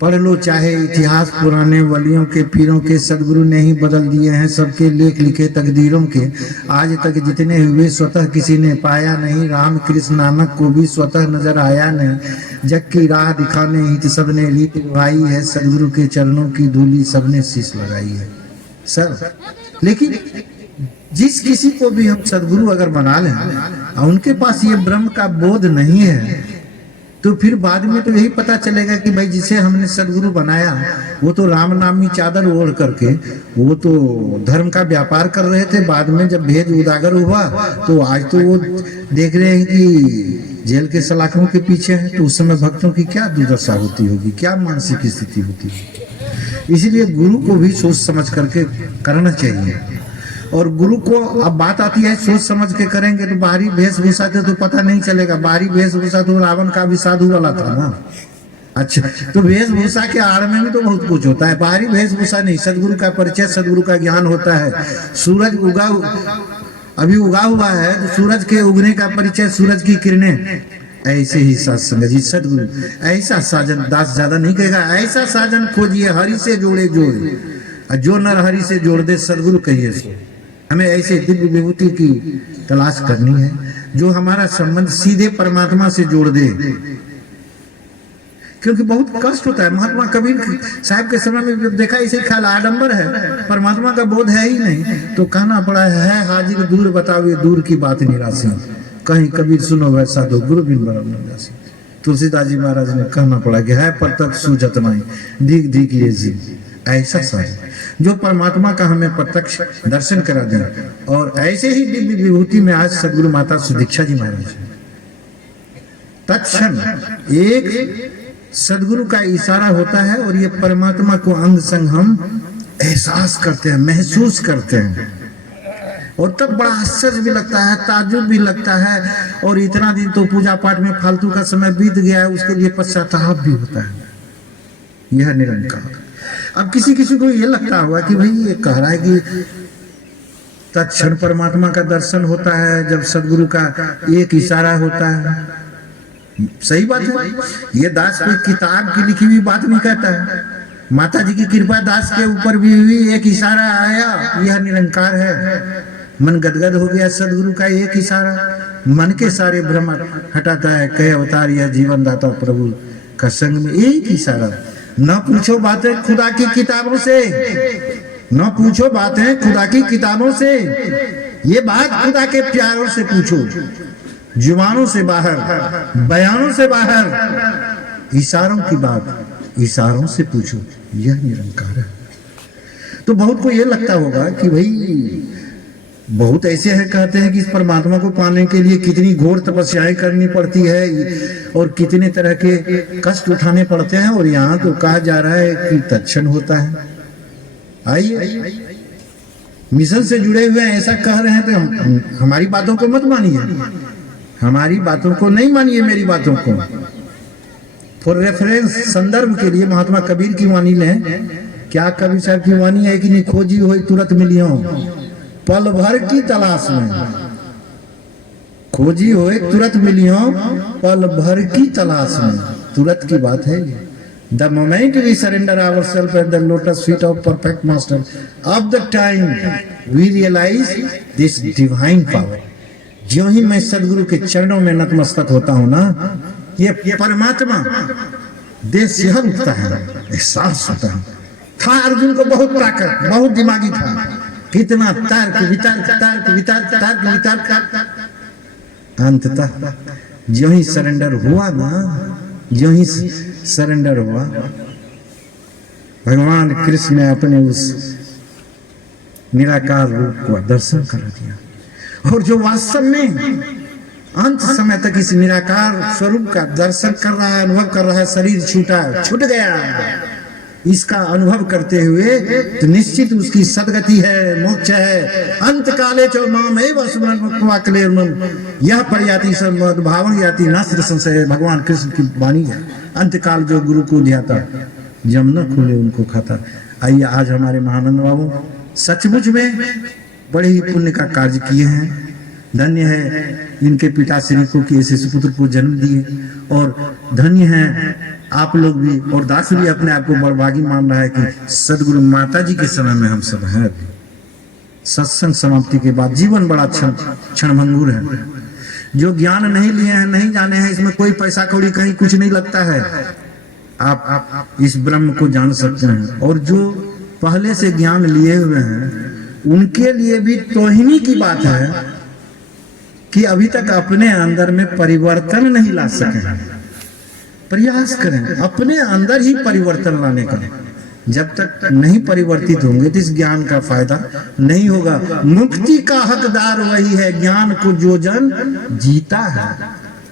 पढ़ लो चाहे इतिहास पुराने वलियों के, पीरों के, सदगुरु ने ही बदल दिए हैं सबके लेख लिखे तकदीरों के। आज तक जितने हुए स्वतः किसी ने पाया नहीं, राम कृष्ण नानक को भी स्वतः नजर आया नहीं। जग की राह दिखाने हित सबने रीत निभाई है, सदगुरु के चरणों की धूली सबने शीश लगाई है सर। लेकिन जिस किसी को भी हम सदगुरु अगर बना लें और उनके पास ये ब्रह्म का बोध नहीं है, तो फिर बाद में तो यही पता चलेगा कि भाई जिसे हमने सदगुरु बनाया वो तो राम नामी चादर ओढ़ करके वो तो धर्म का व्यापार कर रहे थे। बाद में जब भेद उजागर हुआ तो आज तो वो देख रहे हैं कि जेल के सलाखों के पीछे है। तो उस समय भक्तों की क्या दुर्दशा होती होगी, क्या मानसिक स्थिति होती होगी। इसलिए गुरु को भी सोच समझ करके करना चाहिए। और गुरु को अब बात आती है सोच समझ के करेंगे तो बाहरी वेशभूषा से तो पता नहीं चलेगा। बाहरी वेशभूषा तो रावण का भी साधु वाला था ना। अच्छा, तो वेशभूषा के आड़ में भी तो बहुत कुछ होता है, बाहरी वेशभूषा नहीं। सदगुरु का परिचय, सदगुरु का ज्ञान होता है। सूरज अभी उगा हुआ है तो सूरज के उगने का परिचय, सूरज की किरणें। ऐसे ही सत्संग जी सदगुरु ऐसा साजन, दास ज्यादा नहीं कहेगा, ऐसा साजन खोजिए हरि से जोड़े जोड़, जो नर हरि से जोड़ दे सदगुरु कहिए सो। हमें ऐसे दिव्य विभूति की तलाश करनी है जो हमारा संबंध सीधे परमात्मा से जोड़ दे। क्योंकि बहुत कष्ट होता है। महात्मा कबीर साहब के समय में देखा इसे ख्याल आडंबर है, परमात्मा का बोध है ही नहीं, तो कहना पड़ा है हाजिर दूर बताओ ये दूर की बात निराशी, कहीं कबीर सुनो वैसा दो गुरु बिन बरम निराशी। तुलसीदास जी महाराज ने कहना पड़ा कि है प्रत्यक्ष सूझत नहीं दिख दिख ये जी। ऐसा साज जो परमात्मा का हमें प्रत्यक्ष दर्शन करा दें। और ऐसे ही दिव्य विभूति में आज सदगुरु माता सुदीक्षा जी महाराज तत्क्षण एक सदगुरु का इशारा होता है और ये परमात्मा को अंग संग हम एहसास करते हैं, महसूस करते हैं। और तब बड़ा आश्चर्य भी लगता है, ताज्जुब भी लगता है। और इतना दिन तो पूजा पाठ में फालतू का समय बीत गया है, उसके लिए पश्चाताप भी होता है। यह निरंकार। अब किसी किसी को ये लगता होगा कि भाई ये कह रहा है कि तत्क्षण परमात्मा का दर्शन होता है जब सदगुरु का एक इशारा होता है। सही बात है, ये दास कोई किताब की लिखी हुई बात नहीं कहता है। माता जी की कृपा दास के ऊपर भी हुई, एक इशारा आया, यह निरंकार है। मन गदगद हो गया, सदगुरु का एक इशारा मन के सारे भ्रम हटाता है। कहे अवतार यह जीवन दाता प्रभु का संग में एक इशारा। न पूछो बातें खुदा की किताबों से, न पूछो बातें खुदा की किताबों से, ये बात खुदा के प्यारों से पूछो। जुबानों से बाहर, बयानों से बाहर, इशारों की बात इशारों से पूछो। यह निरंकार है। तो बहुत को यह लगता होगा कि भाई बहुत ऐसे हैं कहते हैं कि इस परमात्मा को पाने के लिए कितनी घोर तपस्याएं करनी पड़ती है और कितने तरह के कष्ट उठाने पड़ते हैं। और यहाँ तो कहा जा रहा है कि तत्क्षण होता है। आइए, मिशन से जुड़े हुए हैं, ऐसा कह रहे हैं तो हमारी बातों को मत मानिए, हमारी बातों को नहीं मानिए, मेरी बातों को। फॉर रेफरेंस, संदर्भ के लिए महात्मा कबीर की वाणी लें। क्या कबीर साहब की वाणी है कि नहीं, खोजी हो तुरंत मिलियो पल भर की तलाश में, खोजी होए तुरंत मिलियो पल भर की तलाश में। तुरंत की बात है The moment we surrender ourselves at the lotus feet of perfect master, of the time we realize this divine power. ज्यों ही मैं सदगुरु के चरणों में नतमस्तक होता हूं ना, ये परमात्मा देह सिहर उठता है, एहसास होता है। था अर्जुन को बहुत ताकत, बहुत दिमागी था, कितना तर्क वितर्क अंततः ज्यों ही सरेंडर हुआ ना, ज्यों ही सरेंडर हुआ, भगवान कृष्ण ने अपने उस निराकार रूप को दर्शन कर दिया। और जो वास्तव में अंत समय तक इस निराकार स्वरूप का दर्शन कर रहा है, अनुभव कर रहा है, शरीर छूट गया, इसका अनुभव करते हुए तो निश्चित उसकी सदगति है, मोक्ष है। अंत काले चो मामेव सुमरन मुक्त्वा क्लेर्मन, यह प्रयाति सब भावन याति नास्त्र संशय, भगवान कृष्ण की वाणी है। अंत काल जो गुरु को ध्याता, जमुना खुले उनको खाता। आइए आज हमारे महानंद बाबू सचमुच में बड़े ही पुण्य का कार्य किए हैं। धन्य है इनके पिताश्री को कि ऐसे सुपुत्र को जन्म दिए, और धन्य है आप लोग भी, और दास भी अपने आप को बड़भागी मान रहा है कि सदगुरु माता जी के समय में हम सब हैं। सत्संग समाप्ति के बाद जीवन बड़ा क्षणभंगुर है। जो ज्ञान नहीं लिए हैं, नहीं जाने हैं, इसमें कोई पैसा कौड़ी कहीं कुछ नहीं लगता है। आप इस ब्रह्म को जान सकते हैं, और जो पहले से ज्ञान लिए हुए हैं उनके लिए भी तोहिनी की बात है कि अभी तक अपने अंदर में परिवर्तन नहीं ला सके। प्रयास करें अपने अंदर ही परिवर्तन लाने का। जब तक नहीं परिवर्तित होंगे तो इस ज्ञान का फायदा नहीं होगा। मुक्ति का हकदार वही है, ज्ञान को जो जन जीता है,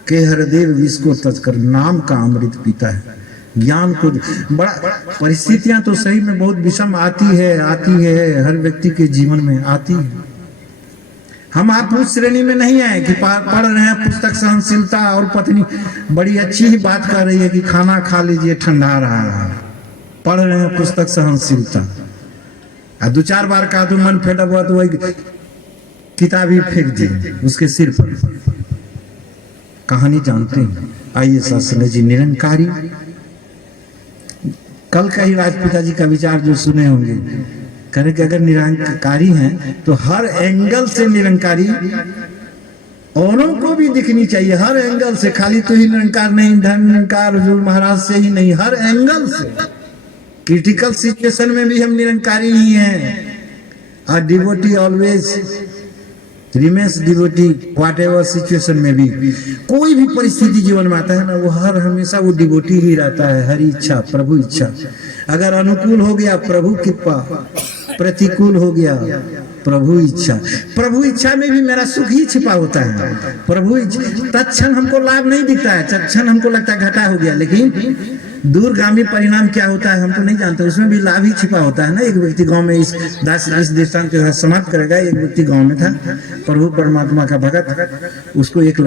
के हृदय विष को तजकर नाम का अमृत पीता है। ज्ञान को बड़ा परिस्थितियां तो सही में बहुत विषम आती है, हर व्यक्ति के जीवन में आती है। हम आप उस श्रेणी में नहीं आए कि पढ़ रहे हैं पुस्तक सहनशीलता, और पत्नी बड़ी अच्छी ही बात कर रही है कि खाना खा लीजिए ठंडा रहा है, पढ़ रहे हैं पुस्तक सहनशीलता, और 2-4 बार कहा तो मन फेटा हुआ तो वही किताब ही फेंक दी उसके सिर पर। कहानी जानते हैं। आइए शास्त्र जी निरंकारी, कल का ही राजपिता जी का विचार जो सुने होंगे, करें कि अगर निरंकारी हैं तो हर एंगल से निरंकारी औरों को भी दिखनी चाहिए, हर एंगल से। खाली तो ही निरंकार नहीं, धन निरंकार हजूर महाराज से ही नहीं, हर एंगल से। क्रिटिकल सिचुएशन में भी हम निरंकारी ही हैं। A devotee always remains devotee whatever situation में भी। कोई भी परिस्थिति जीवन में आता है ना, वो हर हमेशा वो डिवोटी ही रहता है। हरि इच्छा प्रभु इच्छा। अगर अनुकूल हो गया प्रभु कृपा, प्रतिकूल हो गया प्रभु इच्छा। प्रभु इच्छा में भी मेरा सुख ही छिपा होता है। प्रभु इच्छा तत्क्षण हमको लाभ नहीं दिखता है, तत्क्षण हमको लगता है घाटा हो गया, लेकिन दूरगामी परिणाम क्या होता है हम तो नहीं जानते, उसमें भी लाभ ही छिपा होता है ना। एक व्यक्ति गांव में इस दृष्टांत के साथ समाप्त करेगा। एक व्यक्ति गांव में था, प्रभु परमात्मा का भगत, उसको एक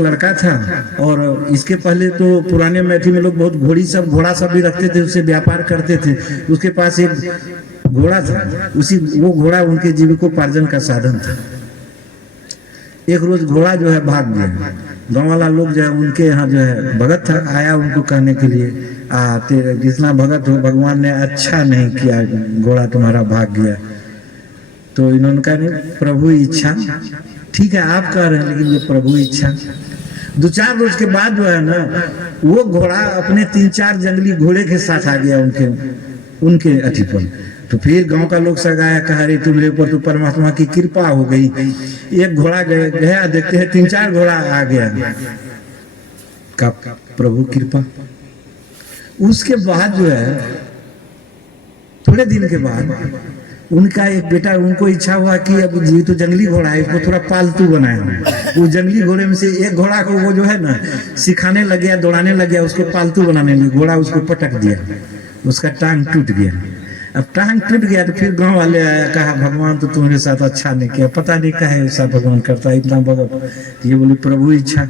लड़का था, और इसके पहले तो पुराने मैथी में लोग बहुत घोड़ा सब भी रखते थे, उससे व्यापार करते थे। उसके पास एक घोड़ा था, वो घोड़ा उनके जीविकोपार्जन का साधन था। एक रोज घोड़ा जो है भाग गया। गाँव वाला लोग जो है उनके यहाँ जो है भगत था, आया उनको कहने के लिए, तेरे जितना भगत हो भगवान ने अच्छा नहीं किया, घोड़ा तुम्हारा भाग गया। तो इन्होंने कहा प्रभु इच्छा, ठीक है आप कह रहे हैं, लेकिन ये प्रभु इच्छा। 2-4 रोज के बाद जो है ना, वो घोड़ा अपने 3-4 जंगली घोड़े के साथ आ गया उनके अथी पर। तो फिर गांव का लोग सगाया, कहा रे तुम्हारे ऊपर तो परमात्मा की कृपा हो गई। एक घोड़ा गया, देखते हैं 3-4 घोड़ा आ गया, का प्रभु कृपा। उसके बाद जो है थोड़े दिन के बाद उनका एक बेटा, उनको इच्छा हुआ कि अब ये तो जंगली घोड़ा है, इसको थोड़ा पालतू बनाए। वो जंगली घोड़े में से एक घोड़ा को वो जो है ना सिखाने लग गया, दौड़ाने लग गया, उसको पालतू बनाने लगे। घोड़ा उसको पटक दिया, उसका टांग टूट गया। अब टांग टूट गया तो फिर गांव वाले आया, कहा भगवान तो तुम्हारे साथ अच्छा नहीं किया, पता नहीं कहे ऐसा भगवान करता है इतना भगत। ये बोली प्रभु इच्छा।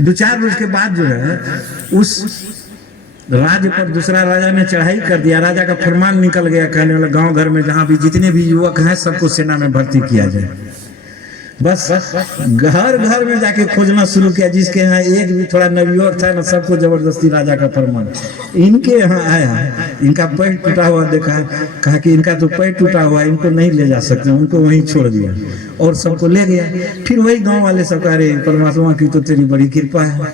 2-4 रोज के बाद जो है उस राज्य पर दूसरा राजा ने चढ़ाई कर दिया। राजा का फरमान निकल गया, कहने वाला गांव घर में जहां भी जितने भी युवक हैं सबको सेना में भर्ती किया जाए। बस घर घर में जाके खोजना शुरू किया, जिसके यहाँ एक भी थोड़ा नवयुवक था ना, सबको जबरदस्ती राजा का फरमान। इनके यहाँ आया, इनका पैर टूटा हुआ देखा, कहा कि इनका तो पैर टूटा हुआ, इनको नहीं ले जा सकते, उनको वहीं छोड़ दिया और सबको ले गया। फिर वही गांव वाले सब कह रहे परमात्मा की तो तेरी बड़ी कृपा है,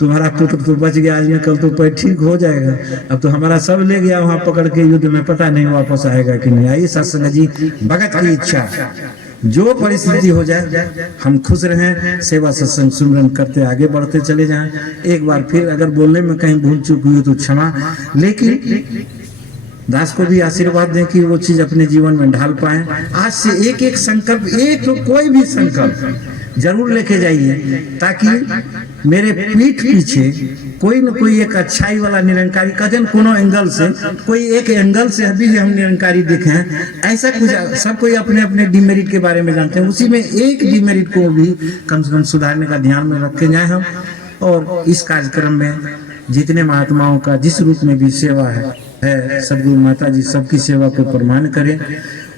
तुम्हारा पुत्र तो बच गया, आज में कल तो पैर ठीक हो जाएगा, अब तो हमारा सब ले गया वहां पकड़ के युद्ध में, पता नहीं वापस आएगा कि नहीं। आइए सत्संग जी, भगत की इच्छा, जो परिस्थिति हो जाए हम खुश रहें, सेवा सत्संग सुमरन करते आगे बढ़ते चले जाएं। एक बार फिर अगर बोलने में कहीं भूल चूक हुई तो क्षमा, लेकिन दास को भी आशीर्वाद दें कि वो चीज अपने जीवन में ढाल पाए। आज से एक एक संकल्प, एक तो कोई भी संकल्प जरूर लेके जाइए, ताकि मेरे पीठ पीछे कोई न कोई एक अच्छाई वाला निरंकारी, कहते कोनो एंगल से, कोई एक एंगल से अभी हम निरंकारी देखें, ऐसा कुछ। सब कोई अपने अपने डिमेरिट के बारे में जानते हैं, उसी में एक डिमेरिट को भी कम से कम सुधारने का ध्यान में रखे जाए हम। और इस कार्यक्रम में जितने महात्माओं का जिस रूप में भी सेवा है सदगुरु माता जी सबकी सेवा को प्रमाण करें,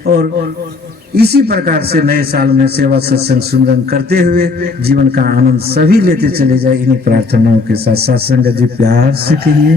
और इसी प्रकार से नए साल में सेवा सत्संग सुमरन करते हुए जीवन का आनंद सभी लेते चले जाए। इन्हीं प्रार्थनाओं के साथ सत्संग जी प्यार से कहिए।